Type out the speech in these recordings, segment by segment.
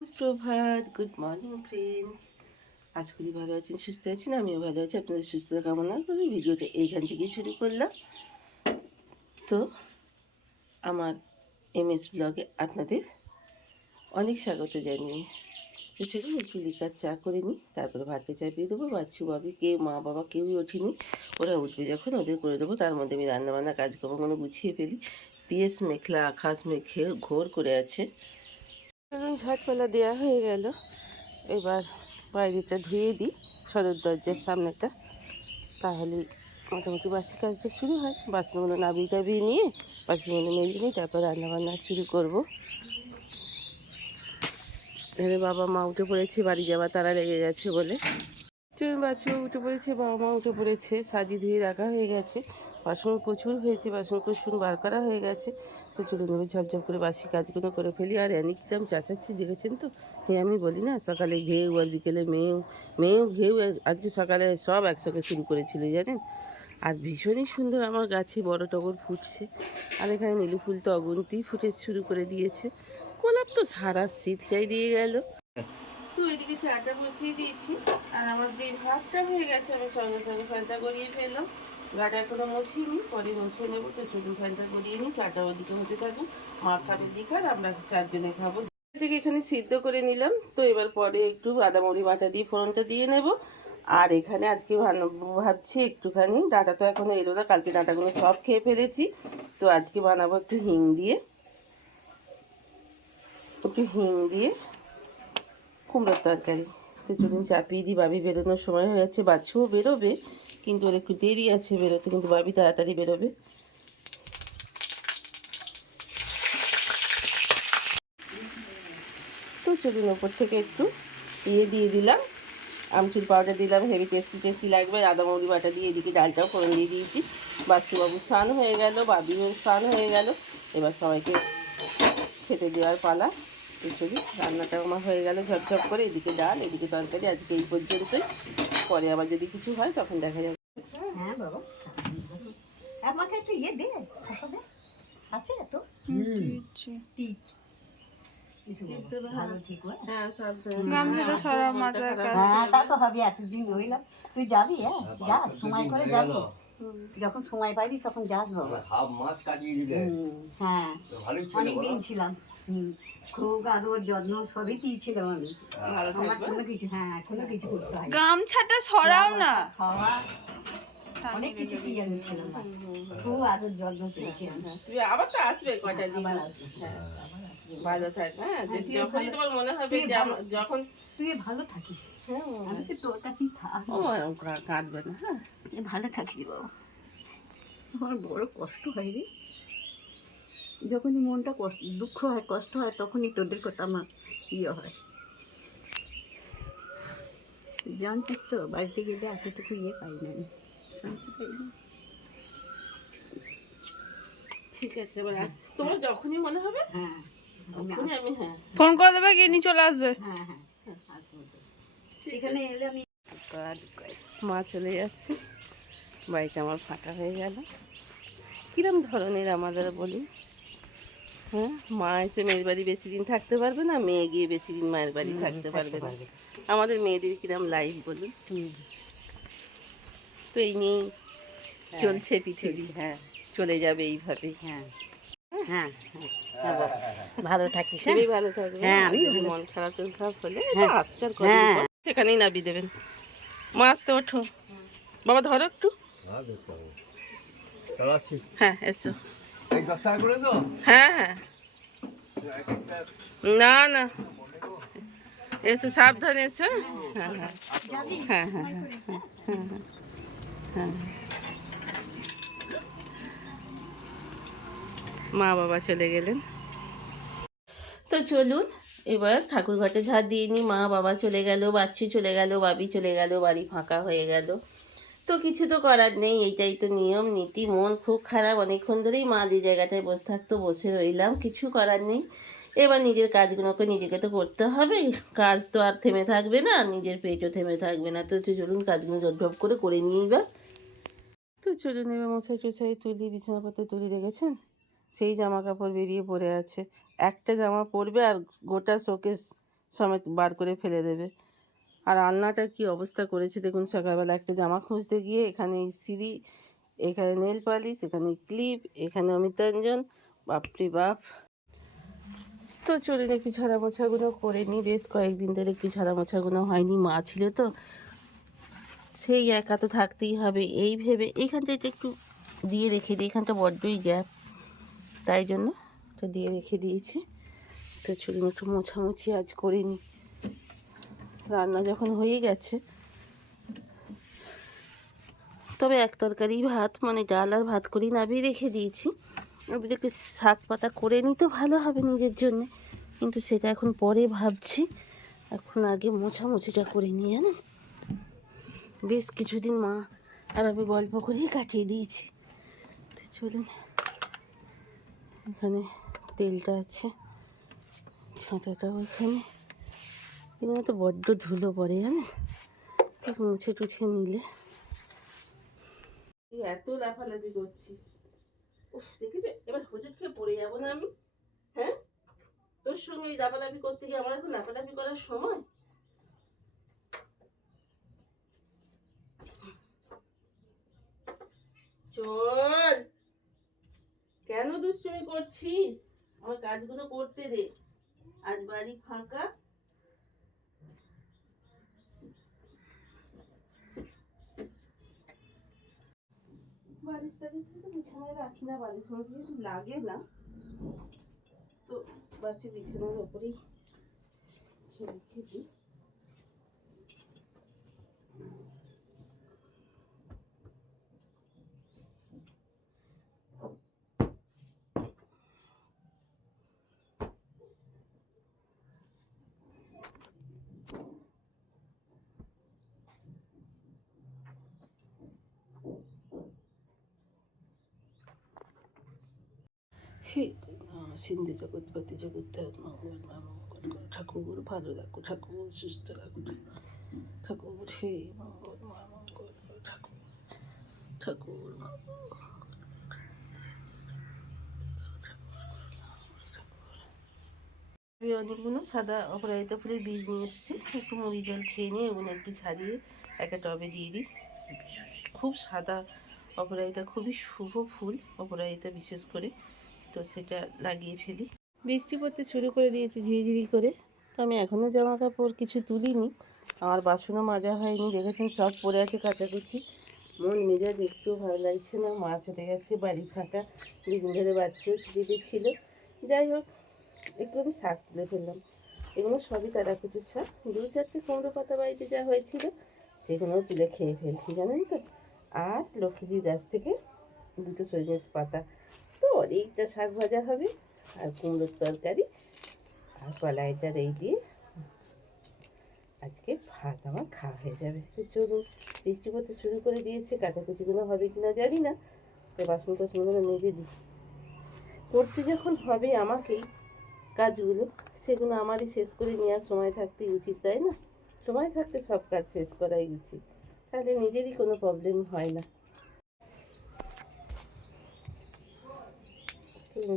সুপ্রভাত, good morning friends. আশা করি ভালো আছেন, সুস্থ আছেন। আমিও ভালো আছি। আপনাদের সুস্থতা কামনা করে ভিডিওটা এইখান থেকেই শুরু করলাম। তো আমার MS ব্লগে আপনাদের অনেক স্বাগত জানিয়ে তো চলুন একটু লিকার চা করে নিই, তারপরে ভাতটা চাপিয়ে দেবো। বাচ্চু বাবি মা বাবা কেউই ওঠেনি, ওরা উঠবে যখন ওদের করে দেবো। তার মধ্যে আমি রান্নাবান্না কাজকর্মগুলো গুছিয়ে ফেলি। পিএস মেঘলা আকাশ মেঘে ঘোর করে আছে। চলুন ঝটপালা দেওয়া হয়ে গেল। এবার বাইরেটা ধুয়ে দিই, সদর দরজার সামনেটা, তাহলে মোটামুটি বাসি কাজটা শুরু হয়। বাসনগুলো নাবিয়ে টাবিয়ে নিয়ে বাসনগুলো মেজে নিই, তারপর রান্নাবান্না শুরু করব। এখানে বাবা মা উঠে পড়েছে, বাড়ি যাওয়া তারা লেগে গেছে বলে। চলুন বাচ্চা উঠে পড়েছে, বাবা মা উঠে পড়েছে, সাজিয়ে ধুয়ে রাখা হয়ে গেছে। বাসন প্রচুর হয়েছে, বাসন কুসুন বার করা হয়ে গেছে। তো চলুন আমি ঝপঝপ করে বাসি কাজগুলো করে ফেলি। আর কিরম চাচাচ্ছি দেখেছেন তো? হ্যাঁ, আমি বলি না, সকালে ঘেউ আর বিকেলে মেয়েও ঘেউ। আজকে সকালে সব একসঙ্গে শুরু করেছিল জানেন। আর ভীষণই সুন্দর আমার গাছে বড় টগর ফুটছে। আর এখানে নীলু ফুল তো অগুন্তি ফুটে শুরু করে দিয়েছে। গোলাপ তো সারা শীতটাই দিয়ে গেল। তো এদিকে চাটা বসিয়ে দিয়েছি, আর আমার যে ভাতটা হয়ে গেছে আমি সঙ্গে সঙ্গে ফ্যানটা গড়িয়ে ফেললাম। গাটা এখনো মুছিনি, পরে মুছিয়ে নেবো। তো চলুন ফ্যানটা গড়িয়ে নিই, চাটা ওদিকে হতে থাকুক। মা খাবে দিক আর আমরা চারজনে খাবো। থেকে এখানে সিদ্ধ করে নিলাম। তো এবার পরে একটু আদামরি বাটা দিয়ে ফোড়নটা দিয়ে নেব। আর এখানে আজকে ভাবছি একটুখানি, ডাঁটা তো এখনো এলো না, কালকে ডাঁটাগুলো সব খেয়ে ফেলেছি। তো আজকে বানাবো একটু হিং দিয়ে কুমড়োর তরকারি। তো চলুন চাপিয়ে দিই, বাবি বেরোনোর সময় হয়ে যাচ্ছে। বাচ্চাও বেরোবে, কিন্তু ওর একটু দেরি আছে বেরোতে, কিন্তু বাবি তাড়াতাড়ি বেরোবে। তো চলুন ওপর থেকে একটু দিয়ে দিলাম, আমচুর পাউডার দিলাম, হেভি টেস্টি লাগবে। আদামৌরি বাটা দিয়ে এদিকে ডালটাও ফোড়ন দিয়ে দিয়েছি। বাচ্চুবাবু স্নান হয়ে গেল, বাবিও স্নান হয়ে গেল। এবার সবাইকে খেতে দেওয়ার পালা। তো চলুন, রান্নাটা আমার হয়ে গেল ঝপঝপ করে। এদিকে ডাল, এদিকে তরকারি, আজকে এই পর্যন্তই। পরে আবার যদি কিছু হয় তখন দেখা যাবে। হ্যাঁ বাবা, আমাকে একটু ইয়ে দে, আছে তো তা তো হবে। এতদিন রইলাম, তুই যাবি? হ্যাঁ যা, সময় করে যাবি, যখন সময় পাবি তখন যাস বাবা। হ্যাঁ অনেকদিন ছিলাম। খুব আদর যত্ন সবই দিয়েছিলাম আমি। আমার কোনো কিছু, হ্যাঁ কোনো কিছু করতে হয়, গামছাটা সরাও না, খাওয়া অনেক কিছু কি জানিয়েছিল না। খুব আদর যত্ন পেয়েছি। তুই আবার তো আসবে কয়টা দিন। ভালো থাক। হ্যাঁ, যখনই তোমার মনে হবে যে যখন তুই ভালো থাকিস, আমি তো তোর কাছেই থাকি। ও কাঁদবে না। হ্যাঁ ভালো থাকিস বাবা। আমার বড় কষ্ট হয় রে, যখনই মনটা দুঃখ হয়, কষ্ট হয়, তখনই তোদের কথা আমার ইয়ে হয়। জানতিস তো, বাড়িতে গেলে এতটুকু ইয়ে পাই না, আমি শান্তি পাই না। ঠিক আছে, এবার তোমার যখনই মনে হবে হ্যাঁ তখনই আমি ফোন করে দেবে, গিয়ে নিয়ে চলে আসবে। হ্যাঁ হ্যাঁ এখানে এলে আমি। মা চলে যাচ্ছে, বাড়িটা আমার ফাঁকা হয়ে গেল। কিরম ধরনের আমাদের বলি। হ্যাঁ, মা এসে মেয়ের বাড়ি বেশি দিন থাকতে পারবে না, মেয়ে গিয়ে বেশি দিন মায়ের বাড়ি থাকতে পারবে না। আমাদের মেয়েদের কিরম লাইফ বলুন। তো এই নিয়েই চলছে পৃথিবী। হ্যাঁ, চলে যাবে এইভাবেই। হ্যাঁ হ্যাঁ ভালো থাকিস। তুমি ভালো থাকবে। হ্যাঁ আমি মন খারাপ হলে আশ্চর্য করে সেখানেই নামিয়ে দেবেন। মা আসতে ওঠো, বাবা ধরো একটু। হ্যাঁ এসো। হ্যাঁ হ্যাঁ, না না, এসো সাবধানে এসো। হ্যাঁ হ্যাঁ হ্যাঁ হ্যাঁ হ্যাঁ হ্যাঁ। মা বাবা চলে গেলেন। তো চলুন এবার ঠাকুরঘাটে ঝাড় দিয়ে নিই। মা বাবা চলে গেল, বাচ্চু চলে গেল, বাবি চলে গেল, বাড়ি ফাঁকা হয়ে গেল। তো কিছু তো করার নেই, এইটাই তো নিয়ম নীতি। মন খুব খারাপ, অনেকক্ষণ ধরেই মা যে জায়গাটায় বসে থাকতো বসে রইলাম, কিছু করার নেই। এবার নিজের কাজগুলোকে নিজেকে তো করতে হবে। কাজ তো আর থেমে থাকবে না, নিজের পেটও থেমে থাকবে না। তো চলুন কাজগুলো ঝপঝপ করে নিই এবার। তো চলুন এবার মশাই টশাই তুলি, বিছানাপত্র তুলি। দেখেছেন সেই জামা কাপড় বেরিয়ে পড়ে আছে। একটা জামা পরবে আর গোটা শোকেস সমেত বার করে ফেলে দেবে। আর আলনাটা কি অবস্থা করেছে দেখুন, সকালবেলা একটা জামা খুঁজতে গিয়ে এখানে ইস্ত্রি, এখানে নেল পালিশ, এখানে ক্লিপ, এখানে অমিতাঞ্জন, বাপরে বাপ। তো চলুন একটু ঝাড়া মোছাগুলো করে নিই, বেশ কয়েকদিন ধরে একটু ঝাড়া মোছাগুলো হয়নি, মা ছিল তো সেই একা তো থাকতেই হবে এই ভেবে এইখানটাতে একটু দিয়ে রেখে দিই, এখানটা বড্ডই গ্যাপ, তাই জন্য এটা দিয়ে রেখে দিয়েছি। তো চলুন একটু মোছামুছি আজ করে নিই। রান্না যখন হয়ে গেছে, তবে এক তরকারি ভাত মানে ডাল আর ভাত করেই নামিয়ে রেখে দিয়েছি। যদি একটু শাক পাতা করে নিই তো ভালো হবে নিজের জন্য, কিন্তু সেটা এখন পরে ভাবছি, এখন আগে মোছামুছিটা করে নিই। জানেন, বেশ কিছুদিন মা আর আমি গল্প করেই কাটিয়ে দিয়েছি। তো চলুন, এখানে তেলটা আছে, ছাঁটাটাও এখানে, এখানে তো বড্ড ধুলো পড়ে জানেন, ঠিক মুছে টুছে নিলে। এত লাফালাফি করছিস, উফ দেখেছো, এবার হুজুর খেয়ে পড়ে যাবো না আমি? হ্যাঁ, তোর সঙ্গে এই লাফালাফি করতে গিয়ে আমার এখন লাফালাফি করার সময়? চল, কেন দুষ্টুমি করছিস? আমার কাজগুলো করতে দে, আজ বাড়ি ফাঁকা। বালিশ টালিশ তো বিছানায় রাখি না, বালিশ মাঝে যেহেতু লাগে না, তো বাচ্চা বিছানার ওপরেই রেখে দিই। হে সিন্ধু জগৎপতি জগৎ মঙ্গল মা মঙ্গল করো ঠাকুর, ভালো রাখো ঠাকুর, সুস্থ রাখো ঠাকুর, হে মঙ্গল মা মঙ্গল করো ঠাকুর, ঠাকুর মা আমি অনেকগুলো সাদা অপরাজিতা ফুলের বীজ নিয়ে এসেছি, একটু মুড়ি জল খেয়ে নিয়ে এগুলো একটু ছাড়িয়ে একটা টবে দিয়ে দিই। খুব সাদা অপরাজিতা, খুবই শুভ ফুল অপরাজিতা বিশেষ করে, তো সেটা লাগিয়ে ফেলি। বৃষ্টি পড়তে শুরু করে দিয়েছি ঝিরিঝিরি করে, তো আমি এখনও জামা কাপড় কিছু তুলিনি, আমার বাসনও মাজা হয়নি, দেখেছেন সব পড়ে আছে কাচাকুচি। মন মেজাজ একটু ভালো লাগছে না, মা চলে গেছে, বাড়ি ফাঁকা, দুদিন ধরে বাচ্চাও ছুটিতে ছিল। যাই হোক, একটুখানি শাক তুলে ফেললাম, এগুলো সবই তারাকুচির শাক, 2-4টে কুমড়ো পাতা বাড়িতে যা হয়েছিল সেগুলোও তুলে খেয়ে ফেলছি জানেন তো। আর লক্ষ্মীজির গাছ থেকে 2টো সজনে পাতা, তো অনেকটা শাক ভাজা হবে, আর কুমড়োর তরকারি, আর কলাইটার এই দিয়ে আজকে ভাত আমার খাওয়া হয়ে যাবে। তো চলুন, বৃষ্টি পড়তে শুরু করে দিয়েছে, কাচাকুচিগুলো হবে কিনা জানি না, তো বাসন টাসনগুলো মেজে দিই। করতে যখন হবে আমাকেই কাজগুলো, সেগুলো আমারই শেষ করে নেওয়ার সময় থাকতেই উচিত, তাই না? সময় থাকতে সব কাজ শেষ করাই উচিত, তাহলে নিজেরই কোনো প্রবলেম হয় না।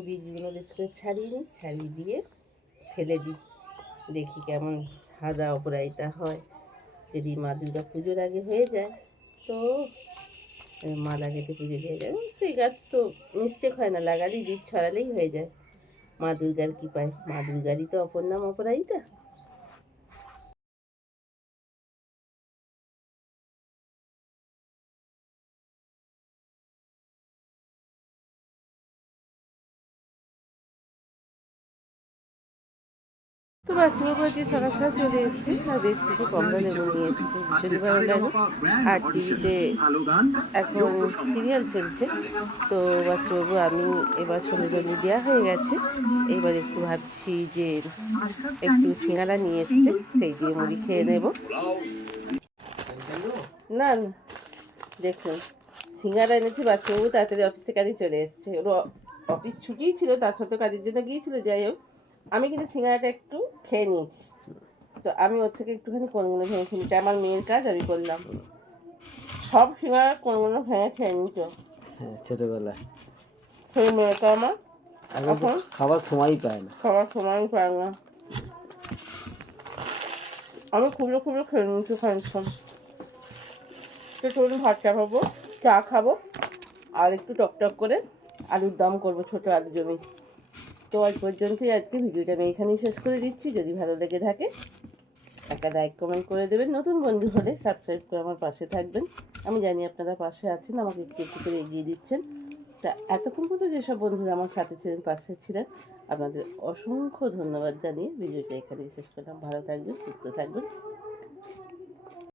বীজগুলো বেশ করে ছাড়িয়ে নিই, ছাড়িয়ে দিয়ে ফেলে দিই, দেখি কেমন সাদা অপরাজিতা হয়। যদি মা দুর্গা পুজোর আগে হয়ে যায় তো মালা গেঁথে পুজো দিয়ে যাবে। সেই গাছ তো মিস্টেক হয় না, লাগালেই বীজ ছড়ালেই হয়ে যায়। মা দুর্গার কৃপায়, মা দুর্গারই তো অপর নাম অপরাজিতা। তো বাচ্চাবাবু আজকে সকাল সকাল চলে এসেছে, আর বেশ কিছু কমলা লেবু নিয়ে এসেছে, ভীষণ ভালো লাগে। আর টিভিতে এখন সিরিয়াল চলছে, তো বাচ্চাবাবু আমি এবার সন্ধে দেওয়া হয়ে গেছে, এইবার একটু ভাবছি যে একটু সিঙ্গারা নিয়ে এসছে, সেই দিয়ে মুড়ি খেয়ে নেব। না না, দেখুন সিঙ্গারা এনেছে, বাচ্চাবাবু তাড়াতাড়ি অফিস থেকে কাজে চলে এসছে, ওর অফিস ছুটিই ছিল, তার সত্ত্বেও কাজের জন্য গিয়েছিল। যাই হোক, আমি কিন্তু সিঙ্গারাটা একটু খেয়ে নিয়েছি, তো আমি ওর থেকে একটুখানি কোনগুলো ভেঙে খেয়ে নিতে, আমার মেয়ের কাজ আমি করলাম। সব সিঙ্গারা কোনগুলো ভেঙে খেয়ে নিত ছোটবেলায়, সেই মেয়েটা আমার এখন খাবার সময়ই পায় না। খাবার সময় পায় না। আমি খুবলে খুবলে খেয়ে নিচ্ছি খানিক্ষণ। তো চলুন ভাত চাপাবো, চা খাবো আর একটু টকটক করে আলুর দম করবো, ছোটো আলু জমি। তো আজ পর্যন্তই আজকে ভিডিওটা আমি এখানেই শেষ করে দিচ্ছি। যদি ভালো লেগে থাকে একটা লাইক কমেন্ট করে দেবেন, নতুন বন্ধু হলে সাবস্ক্রাইব করে আমার পাশে থাকবেন। আমি জানি আপনারা পাশে আছেন, আমাকে একটু একটু করে এগিয়ে দিচ্ছেন। তা এতক্ষণ পর্যন্ত যেসব বন্ধুরা আমার সাথে ছিলেন, পাশে ছিলেন, আপনাদের অসংখ্য ধন্যবাদ জানিয়ে ভিডিওটা এখানেই শেষ করলাম। ভালো থাকবেন, সুস্থ থাকবেন।